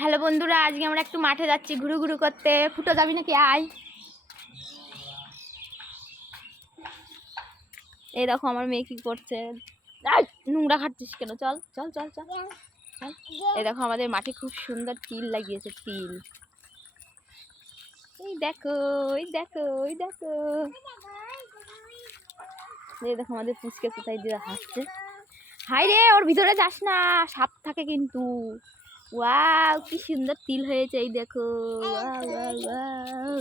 Hello বন্ধুরা, আজকে আমরা একটু মাঠে যাচ্ছি ঘুরু ঘুরু করতে। ফুটো যাবি নাকি? আয়। এই দেখো আমার মেয়ে কি করছে। নোংরা খাচ্ছিস কেন? চল চল চল চল চল। এই দেখো আমাদের মাঠে খুব সুন্দর তিল লাগিয়েছে। তিল এই দেখো, এই দেখো, এই দেখো, এই দেখো আমাদের পুচকে কোথায় দিয়ে হাসছে। হাই রে, ওর ভিতরে যাস না, সাপ থাকে কিন্তু। ওয়াও, কি সুন্দর তিল হয়েছে। এই দেখো, ওয়াও ওয়াও ওয়াও।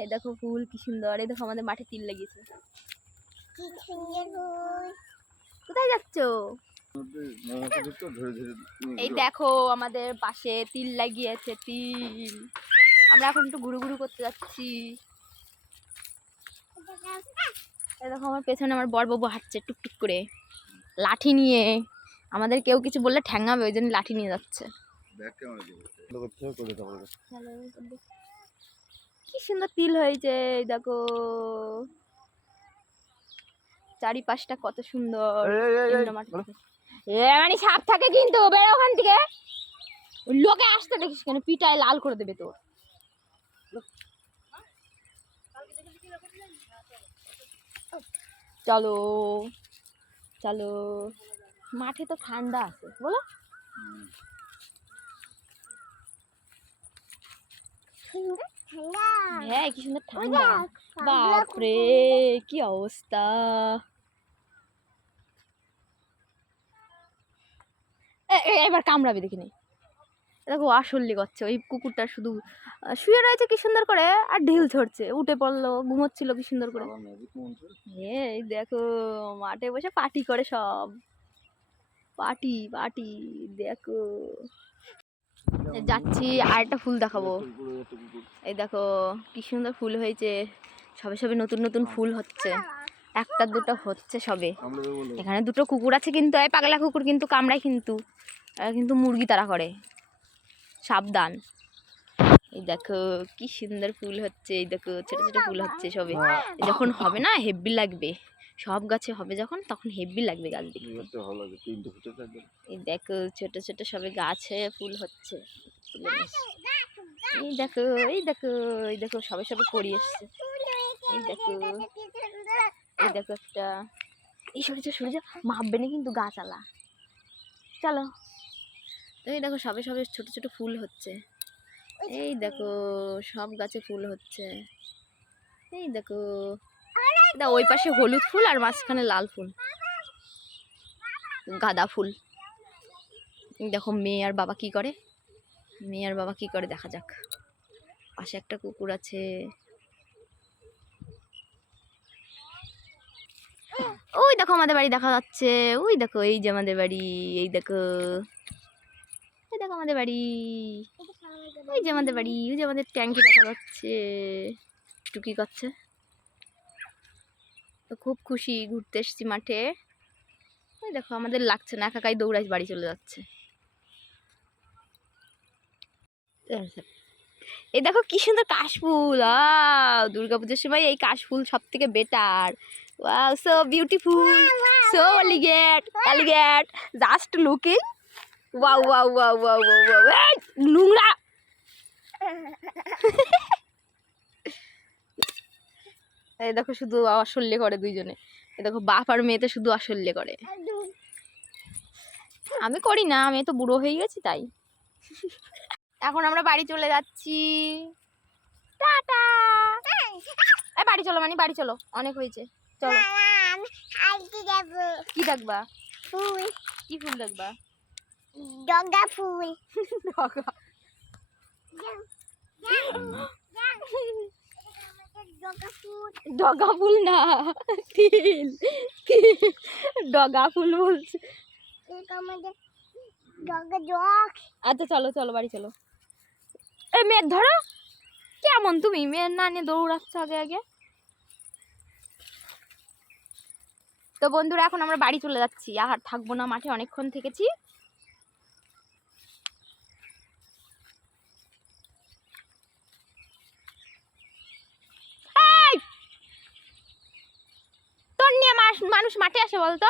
এই দেখো ফুল কি সুন্দর। এই দেখো আমাদের মাঠে তিল লাগিয়েছে। কোথায় যাচ্ছ? এই দেখো আমাদের পাশে তিল লাগিয়েছে। তিল আমরা এখন একটু ঘুরু ঘুরু করতে যাচ্ছি। এই দেখো আমার পেছনে আমার বড়বাবু হাঁটছে টুকটুক করে লাঠি নিয়ে। আমাদের কেউ কিছু বললে ঠ্যাঙাবে, ওই জন্য লাঠি নিয়ে যাচ্ছে। কি সুন্দর তিল হয়েছে। দেখো চারিপাশটা কত সুন্দর। মানে সাপ থাকে কিন্তু, বেরো ওখান থেকে। লোকে আসতে দেখিস কেন? পিটায় লাল করে দেবে তোর। চলো চলো, মাঠে তো ঠান্ডা আছে বলো। হ্যাঁ, কি সুন্দর ঠান্ডা। বাপরে কি অবস্থা। এবার কামড়াবি দেখিনি। দেখো আসল্লি করছে। ওই কুকুরটা শুধু শুয়ে রয়েছে কি সুন্দর করে, আর ঢিল ছড়ছে। উঠে পড়লো, ঘুমোচ্ছিল কি সুন্দর করে। এই দেখো মাঠে বসে পার্টি করে সব। পার্টি পার্টি দেখো। যাচ্ছি, আর একটা ফুল দেখাবো। এই দেখো কি সুন্দর ফুল হয়েছে। সবে সবে নতুন নতুন ফুল হচ্ছে। একটা দুটো হচ্ছে সবে। এখানে দুটো কুকুর আছে কিন্তু, এই পাগলা কুকুর কিন্তু কামড়ায় কিন্তু। কিন্তু মুরগি তারা করে, সাবধান। এই দেখো কি সুন্দর ফুল হচ্ছে। এই দেখো ছোট ছোট ফুল হচ্ছে সবে। যখন হবে না হেব্বি লাগবে। সব গাছে হবে যখন, তখন হেব্বি লাগবে গাছ দিকে। এই দেখো ছোট ছোট সবে গাছে ফুল হচ্ছে। এই দেখো, এই দেখো, এই দেখো সবে সবে করি এসছে। এই দেখো, এই দেখো একটা। এই সরে যা মাপবে না কিন্তু গাছ আলা। চলো। এই দেখো সবে সবে ছোট ছোট ফুল হচ্ছে। এই দেখো সব গাছে ফুল হচ্ছে। এই দেখো ওই পাশে হলুদ ফুল আর মাঝখানে লাল ফুল, গাঁদা ফুল। দেখো মেয়ে আর বাবা কি করে। মেয়ে আর বাবা কি করে দেখা যাক। পাশে একটা কুকুর আছে। ওই দেখো আমাদের বাড়ি দেখা যাচ্ছে। ওই দেখো এই যে আমাদের বাড়ি। এই দেখো, এই দেখো আমাদের বাড়ি। ওই যে আমাদের বাড়ি। ওই যে আমাদের ট্যাঙ্কি দেখা যাচ্ছে। টুকি করছে তো, খুব খুশি। ঘুরতে এসেছি মাঠে। ওই দেখো আমাদের লাগছে না, একাকাই দৌড়াই বাড়ি চলে যাচ্ছে। এই দেখো কি সুন্দর কাশফুল। দুর্গাপূজার সময় এই কাশফুল সব থেকে better. Wow, so beautiful, so elegant, elegant, just looking. Wow wow wow wow wow. এই নোংরা। এই দেখো শুধু আসল্য করে দুইজনে। এই দেখো বাপ আর মেয়েতে শুধু আসল্য করে। আমি করি না, আমি তো বুড়ো হয়ে গেছি তাই। এখন আমরা বাড়ি চলে যাচ্ছি। টাটা। এই বাড়ি চলো, মানে বাড়ি চলো, অনেক হয়েছে। চলো। কি দেখবা? ফুল। কি ফুল দেখবা? ডগা ফুল। ডগা ফুল না, তিল। ডগা ফুল বলছে। আচ্ছা চলো চলো বাড়ি চলো। এই মেয়ের ধরো। কেমন তুমি মেয়ের না নিয়ে দৌড়াচ্ছ আগে আগে। তো বন্ধুরা এখন আমরা বাড়ি চলে যাচ্ছি, আর থাকবো না মাঠে, অনেকক্ষণ থেকেছি। তোর নিয়ে মানুষ মাঠে আসে বলতো।